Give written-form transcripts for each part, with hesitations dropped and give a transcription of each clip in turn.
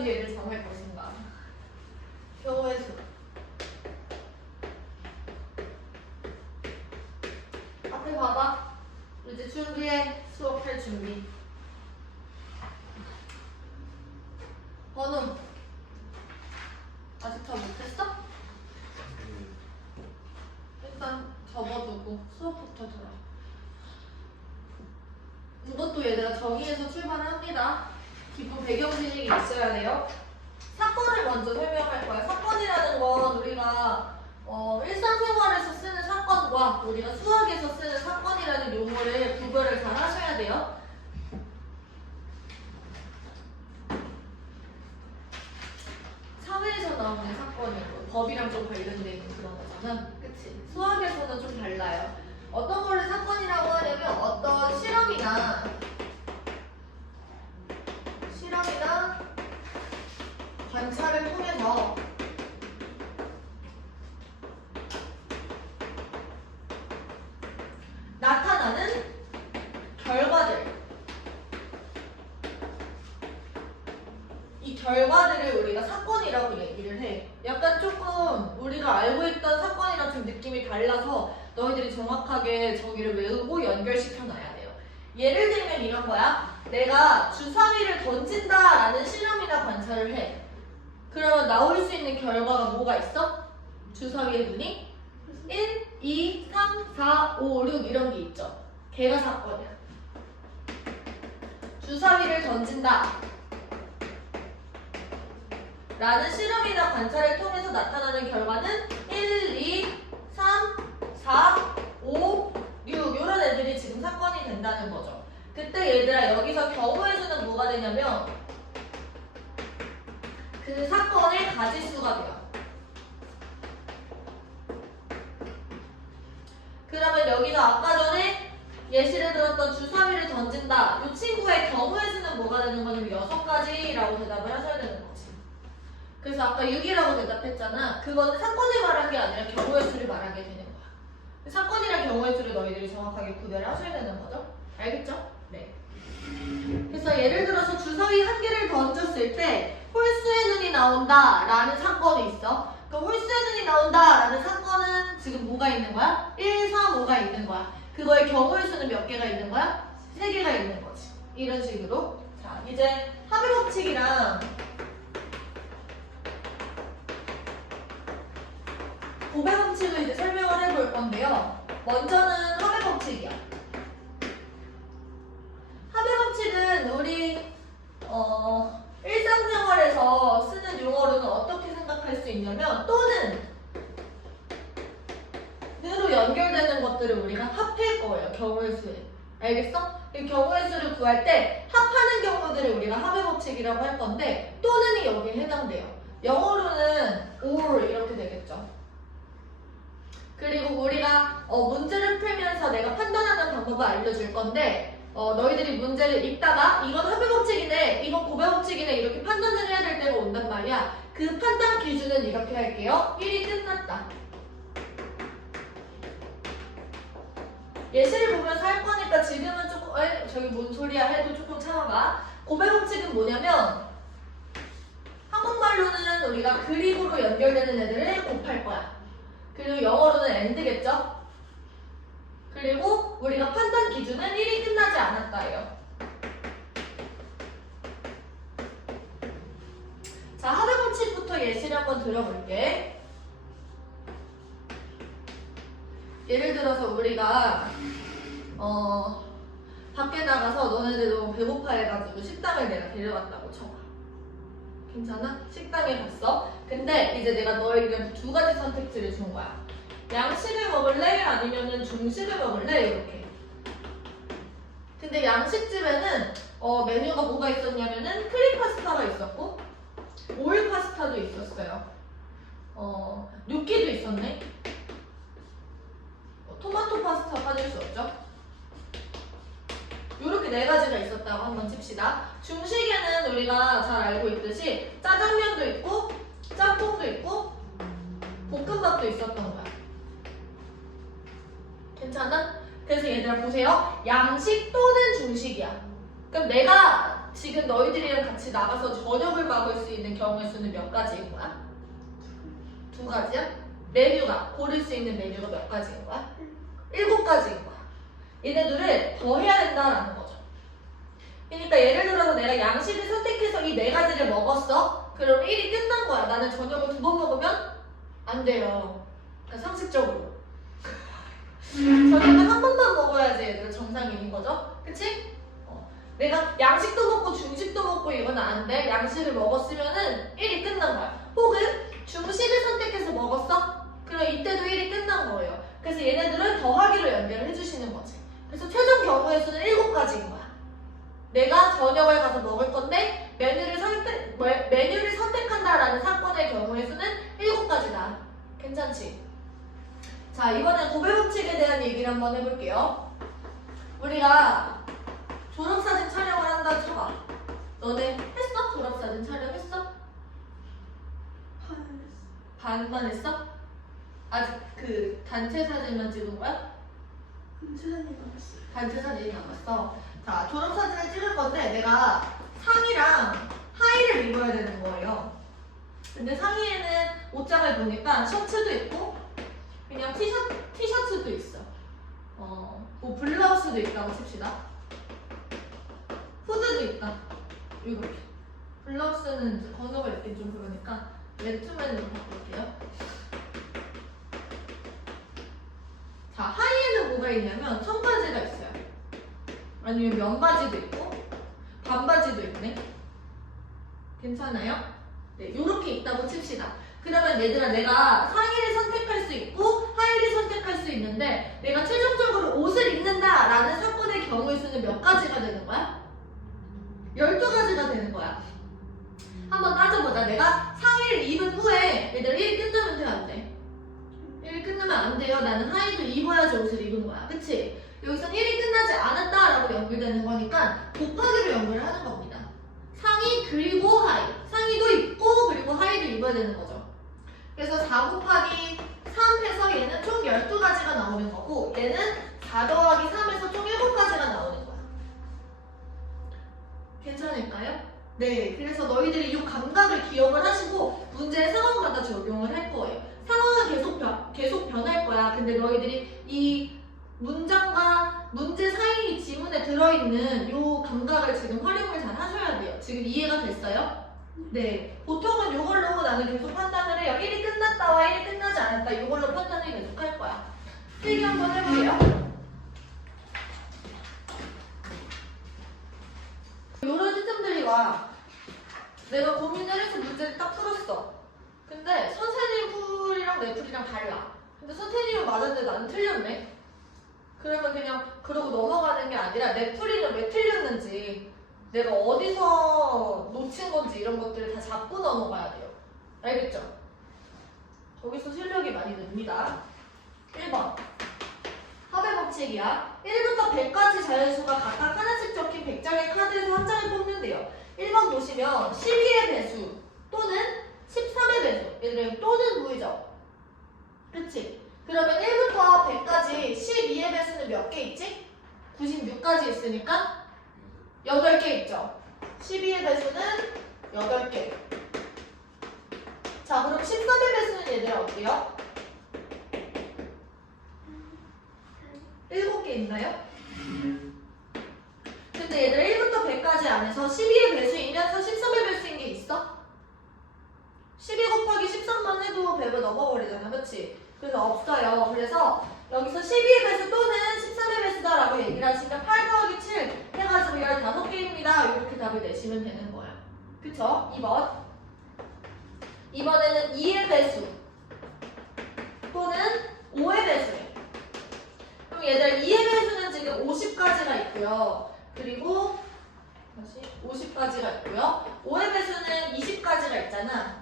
어디까지 얘를 정할 것인가. 경우의 수. 앞에 봐봐. 이제 준비해. 수업할 준비. 번우. 아직 다 못했어? 일단 접어두고 수업부터 들어. 이것도 얘들아 정의에서 출발합니다. 기본 배경 지식이 있어야 돼요. 사건을 먼저 설명할 거야. 사건이라는 건 우리가 일상생활에서 쓰는 사건과 우리가 수학에서 쓰는 사건이라는 용어를 구별을 잘 하셔야 돼요. 사회에서 나오는 사건이고 법이랑 좀 관련돼 있는 그런 거잖아. 그치? 수학에서는 좀 달라요. 어떤 거를 사건이라고 하냐면 어떤 실험이나 관찰을 통해서 나타나는 결과들. 이 결과들을 우리가 사건이라고 얘기를 해. 약간 조금 우리가 알고 있던 사건이랑 좀 느낌이 달라서 너희들이 정확하게 저기를 외우고 연결시켜 놔야 돼요. 예를 들면 이런 거야. 내가 주사위를 던진다라는 실험이나 관찰을 해. 그러면 나올 수 있는 결과가 뭐가 있어? 주사위의 눈이 1, 2, 3, 4, 5, 6 이런 게 있죠. 걔가 사건이야. 주사위를 던진다 라는 실험이나 관찰을 통해서 나타나는 결과는 1, 2, 3, 4, 5, 6 이런 애들이 지금 사건이 된다는 거죠. 그때 얘들아 여기서 경우의 수는 뭐가 되냐면 그 사건의 가지수가 돼요. 그러면 여기서 아까 전에 예시를 들었던 주사위를 던진다 이 친구의 경우의 수는 뭐가 되는 거냐면 6가지라고 대답을 하셔야 되는 거지. 그래서 아까 6이라고 대답했잖아. 그거는 사건을 말한 게 아니라 경우의 수를 말하게 되는 거야. 사건이랑 경우의 수를 너희들이 정확하게 구별을 하셔야 되는 거죠. 알겠죠? 네. 그래서 예를 들어서 주사위 한 개를 던졌을 때 홀수의 눈이 나온다 라는 사건이 있어. 그 홀수의 눈이 나온다 라는 사건은 지금 뭐가 있는 거야? 1, 3, 5가 있는 거야. 그거의 경우의 수는 몇 개가 있는 거야? 3개가 있는 거지. 이런 식으로. 자, 이제 합의 법칙이랑 곱의 법칙을 이제 설명을 해볼 건데요. 먼저는 합의 법칙이야. 합의 법칙은 우리 일상생활에서 쓰는 용어로는 어떻게 생각할 수 있냐면 또는 으로 연결되는 것들을 우리가 합할 거예요. 경우의 수에. 알겠어? 이 경우의 수를 구할 때 합하는 경우들을 우리가 합의 법칙이라고 할 건데 또는이 여기에 해당돼요. 영어로는 or 이렇게 되겠죠. 그리고 우리가 문제를 풀면서 내가 판단하는 방법을 알려줄 건데 너희들이 문제를 읽다가 이건 합의 법칙이네, 이건 곱의 법칙이네 이렇게 판단을 해야 될 때가 온단 말이야. 그 판단 기준은 이렇게 할게요. 1이 끝났다. 예시를 보면서 할 거니까 지금은 조금 저기 뭔 소리야 해도 조금 참아봐. 곱의 법칙은 뭐냐면 한국말로는 우리가 그리고로 연결되는 애들을 곱할 거야. 그리고 영어로는 and겠죠? 그리고 우리가 판단 기준은 1이 끝나지 않았다예요. 자, 합의 법칙부터 예시를 한번 들어볼게. 예를 들어서 우리가 밖에 나가서 너네들 너무 배고파 해가지고 식당을 내가 데려갔다고 쳐봐. 괜찮아? 식당에 갔어. 근데 이제 내가 너희들한테 2가지 선택지를 준 거야. 양식을 먹을래? 아니면은 중식을 먹을래? 이렇게. 근데 양식집에는 메뉴가 뭐가 있었냐면은 크림 파스타가 있었고 오일 파스타도 있었어요. 뇨끼도 있었네. 토마토 파스타 빠질 수 없죠. 요렇게 4가지가 있었다고 한번 칩시다. 중식에는 우리가 잘 알고 있듯이 짜장면도 있고 짬뽕도 있고 볶음밥도 있었던 거야. 괜찮아? 그래서 얘들아 보세요. 양식 또는 중식이야. 그럼 내가 지금 너희들이랑 같이 나가서 저녁을 먹을 수 있는 경우의 수는 몇 가지인 거야? 2가지야? 메뉴가 고를 수 있는 메뉴가 몇 가지인 거야? 7가지인 거야. 얘네들을 더 해야 된다라는 거죠. 그러니까 예를 들어서 내가 양식을 선택해서 이 4가지를 먹었어? 그럼 1이 끝난 거야. 나는 저녁을 2번 먹으면 안 돼요. 그러니까 상식적으로. 저녁은 한 번만 먹어야지 얘들은 정상인인 거죠? 그치? 내가 양식도 먹고 중식도 먹고 이건 안 돼. 양식을 먹었으면은 1이 끝난 거야. 혹은 중식을 선택해서 먹었어? 그럼 이때도 1이 끝난 거예요. 그래서 얘네들은 더하기로 연결을 해주시는 거지. 그래서 최종 경우의 수는 7가지인 거야. 내가 저녁을 가서 먹을 건데 메뉴를 선택한다라는 사건의 경우의 수는 7가지다. 괜찮지? 자, 이번엔 고배 법칙에 대한 얘기를 한번 해볼게요. 우리가 졸업사진 촬영을 한다 쳐봐. 너네 했어? 졸업사진 촬영했어? 반만 했어? 아직 그 단체 사진만 찍은 거야? 단체 사진 남았어. 단체 사진이 남았어. 자, 졸업사진을 찍을 건데 내가 상의랑 하의를 입어야 되는 거예요. 근데 상의에는 옷장을 보니까 셔츠도 있고 그냥 티셔츠도 있어. 뭐 블라우스도 있다고 칩시다. 후드도 있다. 이렇게. 블라우스는 건성을 입긴 좀 그러니까 맨투맨으로 바꿀게요. 자, 하의에는 뭐가 있냐면 청바지가 있어요. 아니면 면바지도 있고 반바지도 있네. 괜찮아요? 네, 요렇게 있다고 칩시다. 그러면 얘들아 내가 상의를 선택할 수 있고 하의를 선택할 수 있는데 내가 최종적으로 옷을 입는다 라는 사건의 경우의 수는 몇 가지가 되는 거야? 12가지가 되는 거야. 한번 따져보자. 내가 상의를 입은 후에 얘들아 1이 끝나면 돼 안 돼? 1이 끝나면 안 돼요. 나는 하의도 입어야지 옷을 입은 거야. 그치? 여기선 1이 끝나지 않았다라고 연결되는 거니까 곱하기로 연결을 하는 겁니다. 상의 그리고 하의. 상의도 입고 그리고 하의도 입어야 되는 거죠. 그래서 4 곱하기 3 해서 얘는 총 12가지가 나오는 거고 얘는 4 더하기 3에서 총 7가지가 나오는 거야. 괜찮을까요? 네, 그래서 너희들이 이 감각을 기억을 하시고 문제의 상황마다 적용을 할 거예요. 상황은 계속 변할 거야. 근데 너희들이 이 문장과 문제 사이 지문에 들어있는 이 감각을 지금 활용을 잘 하셔야 돼요. 지금 이해가 됐어요? 네, 보통은 이걸로 나는 계속 판단을 해요. 1이 끝났다와 1이 끝나지 않았다 이걸로 판단을 계속 할 거야. 필기 한번 해볼게요. 이런 시점들이 와. 내가 고민을 해서 문제를 딱 풀었어. 근데 선생님 풀이랑 내 풀이랑 달라. 근데 선생님은 맞았는데 나는 틀렸네. 그러면 그냥 그러고 넘어가는 게 아니라 내 풀이는 왜 틀렸는지 내가 어디서 놓친 건지 이런 것들을 다 잡고 넘어가야 돼요. 알겠죠? 거기서 실력이 많이 늡니다. 1번 합의 법칙이야. 1부터 100까지 자연수가 각각 하나씩 적힌 100장의 카드에서 한 장을 뽑는데요. 1번 보시면 12의 배수 또는 13의 배수. 얘들은 또는 보이죠? 그치? 그러면 1부터 100까지 12의 배수는 몇 개 있지? 96까지 있으니까 8개 있죠? 12의 배수는 8개. 자, 그럼 13의 배수는 얘들아 어때요? 7개 있나요? 근데 얘들아 1부터 100까지 안에서 12의 배수이면서 13의 배수인 게 있어? 12 곱하기 13만 해도 100을 넘어버리잖아, 그치? 그래서 없어요. 그래서 여기서 12의 배수 또는 13의 배수다라고 얘기를 하시면 8 더하기 7 해가지고 15개입니다. 이렇게 답을 내시면 되는 거야. 그쵸? 2번. 이번에는 2의 배수 또는 5의 배수예요. 그럼 얘들 2의 배수는 지금 50까지가 있고요. 그리고 다시 50까지가 있고요. 5의 배수는 20까지가 있잖아.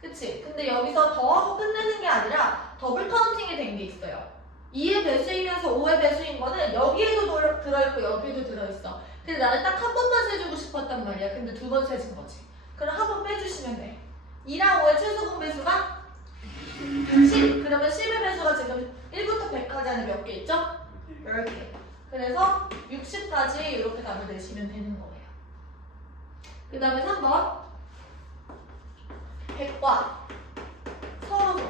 그치? 근데 여기서 더하고 끝내는 게 아니라 더블 카운팅이 된 게 있어요. 2의 배수이면서 5의 배수인 거는 여기에도 들어있고 여기에도 들어있어. 근데 나는 딱 한 번만 세주고 싶었단 말이야. 근데 2번 세진 거지. 그럼 한 번 빼주시면 돼. 2랑 5의 최소분 배수가 10. 그러면 10의 배수가 지금 1부터 100까지 안에 몇 개 있죠? 10개. 그래서 60까지 이렇게 답을 내시면 되는 거예요. 그 다음에 3번 100과 서로.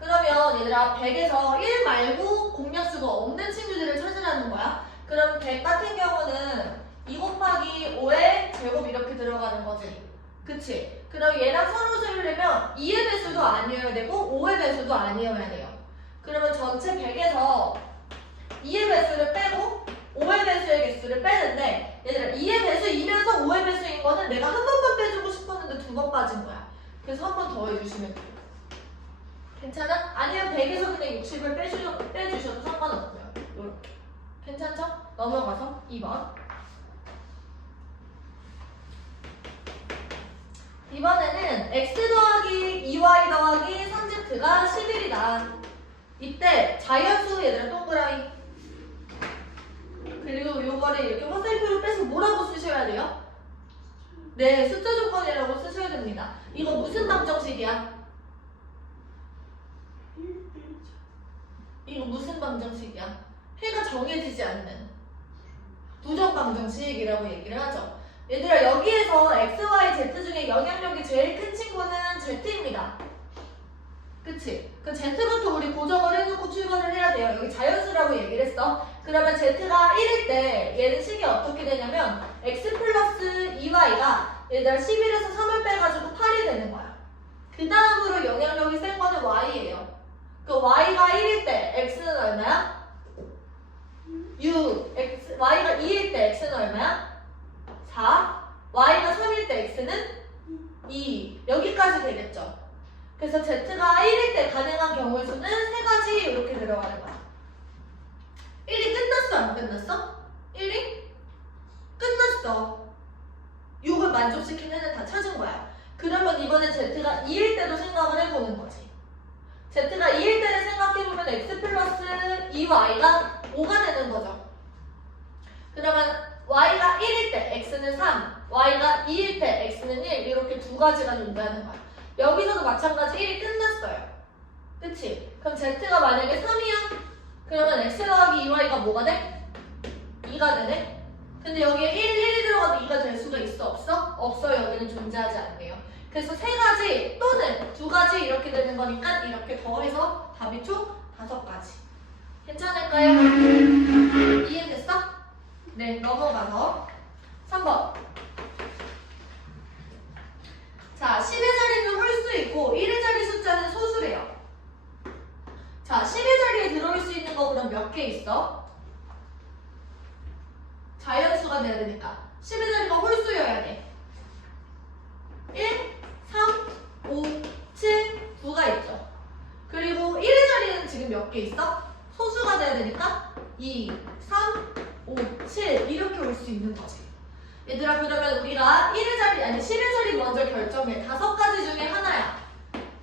그러면 얘들아 100에서 1 말고 공약수가 없는 친구들을 찾으라는 거야. 그럼 100 같은 경우는 2 곱하기 5의 제곱 이렇게 들어가는 거지. 그치? 그럼 얘랑 서로 세우려면 2의 배수도 아니어야 되고 5의 배수도 아니어야 돼요. 그러면 전체 100에서 2의 배수를 빼고 5의 배수의 개수를 빼는데 얘들아 2의 배수이면서 5의 배수인 거는 내가 한 번만 빼주고 싶었는데 2번 빠진 거야. 그래서 한 번 더 해주시면 돼요. 괜찮아? 아니면 100에서 그냥 60을 빼주셔도 상관없고요. 요렇게. 괜찮죠? 넘어가서 2번. 이번에는 x 더하기 2y 더하기 3z가 11이다. 이때 자연수 얘들아 동그라미. 그리고 요거를 이렇게 화살표로 빼서 뭐라고 쓰셔야 돼요? 네, 숫자 조건이라고 쓰셔야 됩니다. 이거 무슨 방정식이야? 이거 무슨 방정식이야? 해가 정해지지 않는 부정 방정식이라고 얘기를 하죠. 얘들아 여기에서 x, y, z 중에 영향력이 제일 큰 친구는 z입니다. 그치? 그 z부터 우리 고정을 해놓고 출발을 해야 돼요. 여기 자연수라고 얘기를 했어. 그러면 z가 1일 때 얘는 식이 어떻게 되냐면 x 플러스 2y가 얘들아 11에서 3을 빼가지고 8이 되는 거야. 그 다음으로 영향력이 센 거는 y예요. 그 y가 1일 때 x는 얼마야? 6. y가 2일 때 x는 얼마야? 4. y가 3일 때 x는 2. 여기까지 되겠죠. 그래서 z가 1일 때 가능한 경우의 수는 3가지 이렇게 들어가는 거야. 1이 끝났어? 안 끝났어? 1이? 끝났어. 6을 만족시키는 애는 다 찾은 거야. 그러면 이번에 z가 2일 때도 생각을 해보는 거지. z가 2일 때를 생각해보면 x 플러스 2y가 5가 되는 거죠. 그러면 y가 1일 때 x는 3, y가 2일 때 x는 1 이렇게 두 가지가 존재하는 거야. 여기서도 마찬가지 1이 끝났어요. 그치? 그럼 z가 만약에 3이야? 그러면 x 더하기 2y가 뭐가 돼? 2가 되네? 근데 여기에 1이 들어가도 2가 될 수가 있어? 없어? 없어요. 여기는 존재하지 않네요. 그래서 3가지 또는 2가지 이렇게 되는 거니까 이렇게 더해서 답이 총 5가지. 괜찮을까요? 이해됐어? 네, 넘어가서 3번. 자, 10의 자리는 홀수 있고 1의 자리 숫자는 소수래요. 자, 10의 자리에 들어올 수 있는 거 그럼 몇 개 있어? 자연수가 돼야 되니까 10의 자리가 홀수여야 돼. 1, 3, 5, 7, 9가 있죠. 그리고 1의 자리는 지금 몇 개 있어? 소수가 돼야 되니까 2, 3, 5, 7 이렇게 올 수 있는 거지. 얘들아 그러면 우리가 1의 자리 아니 10의 자리 먼저 결정해. 5가지 중에 하나야.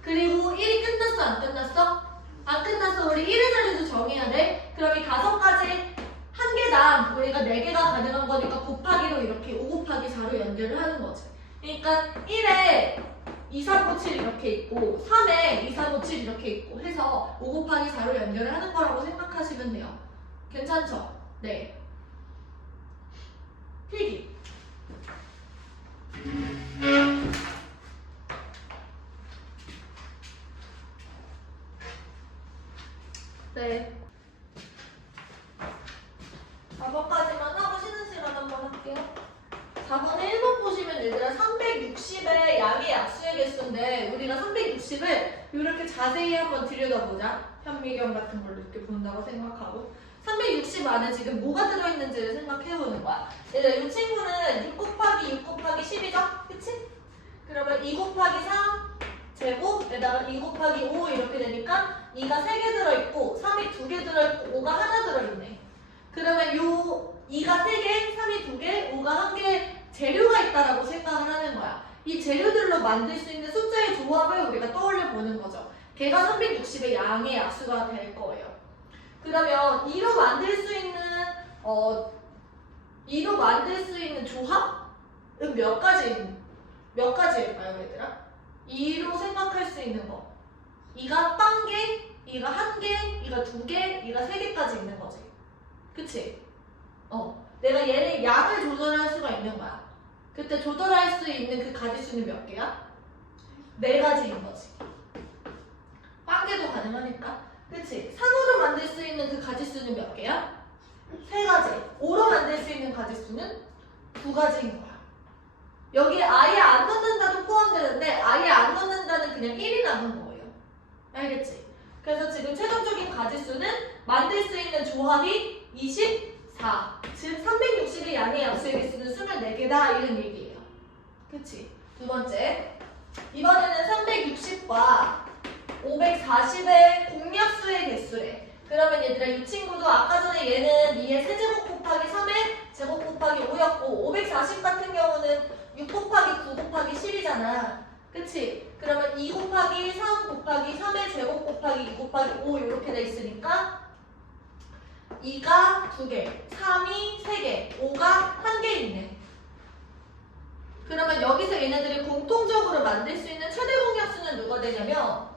그리고 1이 끝났어? 안 끝났어? 안 끝났어. 우리 1의 자리도 정해야 돼. 그럼 이 5가지 한 개당 우리가 4개가 가능한 거니까 곱하기로 이렇게 5 곱하기 4로 연결을 하는 거지. 그러니까 1에 2, 3, 5, 7 이렇게 있고 3에 2, 3, 5, 7 이렇게 있고 해서 5 곱하기 4로 연결을 하는 거라고 생각하시면 돼요. 괜찮죠? 네. 필기. 네. 4번까지만 하고 쉬는 시간 한번 할게요. 4번에 1번 보시면 얘들아 360의 양의 약수의 개수인데 우리가 360을 이렇게 자세히 한번 들여다보자. 현미경 같은 걸로 이렇게 본다고 생각하고 360 안에 지금 뭐가 들어있는지를 생각해보는 거야. 얘들아 이 친구는 6 곱하기 6 곱하기 10이죠? 그치? 그러면 2 곱하기 3 제곱에다가 2 곱하기 5 이렇게 되니까 2가 3개 들어있고 3이 2개 들어있고 5가 하나 들어있네. 그러면 요 2가 3개, 3이 2개, 5가 1개 재료가 있다라고 생각을 하는 거야. 이 재료들로 만들 수 있는 숫자의 조합을 우리가 떠올려 보는 거죠. 걔가 360의 양의 약수가 될 거예요. 그러면 2로 만들 수 있는 조합은 몇 가지일까요, 얘들아? 2로 생각할 수 있는 거. 2가 1개, 2가 1개, 2가 2개, 2가 3개까지 있는 거지. 그치? 내가 얘네 양을 조절할 수가 있는 거야. 그때 조절할 수 있는 그 가지수는 몇 개야? 4가지인 거지. 빵개도 가능하니까. 그치? 3으로 만들 수 있는 그 가지수는 몇 개야? 3가지. 5로 만들 수 있는 가지수는 2가지인 거야. 여기에 아예 안 넣는다도 포함되는데 아예 안 넣는다는 그냥 1이 남은 거예요. 알겠지? 그래서 지금 최종적인 가지수는 만들 수 있는 조합이 24. 즉 360의 양의 양수의 개수는 24개다 이런 얘기예요. 그치? 두 번째. 이번에는 360과 540의 공약수의 개수래. 그러면 얘들아 이 친구도 아까 전에 얘는 2의 세제곱 곱하기 3의 제곱 곱하기 5였고 540 같은 경우는 6 곱하기 9 곱하기 10이잖아. 그치? 그러면 2 곱하기 3 곱하기 3의 제곱 곱하기 2 곱하기 5 이렇게 돼 있으니까 2가 2개, 3이 3개, 5가 1개 있네. 그러면 여기서 얘네들이 공통적으로 만들 수 있는 최대 공약수는 누가 되냐면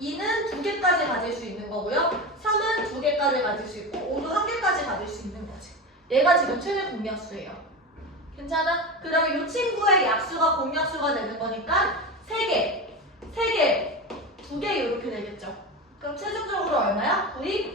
2는 2개까지 가질 수 있는 거고요. 3은 2개까지 가질 수 있고 5도 1개까지 가질 수 있는 거지. 얘가 지금 최대 공약수예요. 괜찮아? 그러면 이 친구의 약수가 공약수가 되는 거니까 3개, 3개, 2개 이렇게 되겠죠. 그럼 최종적으로 얼마야? 9이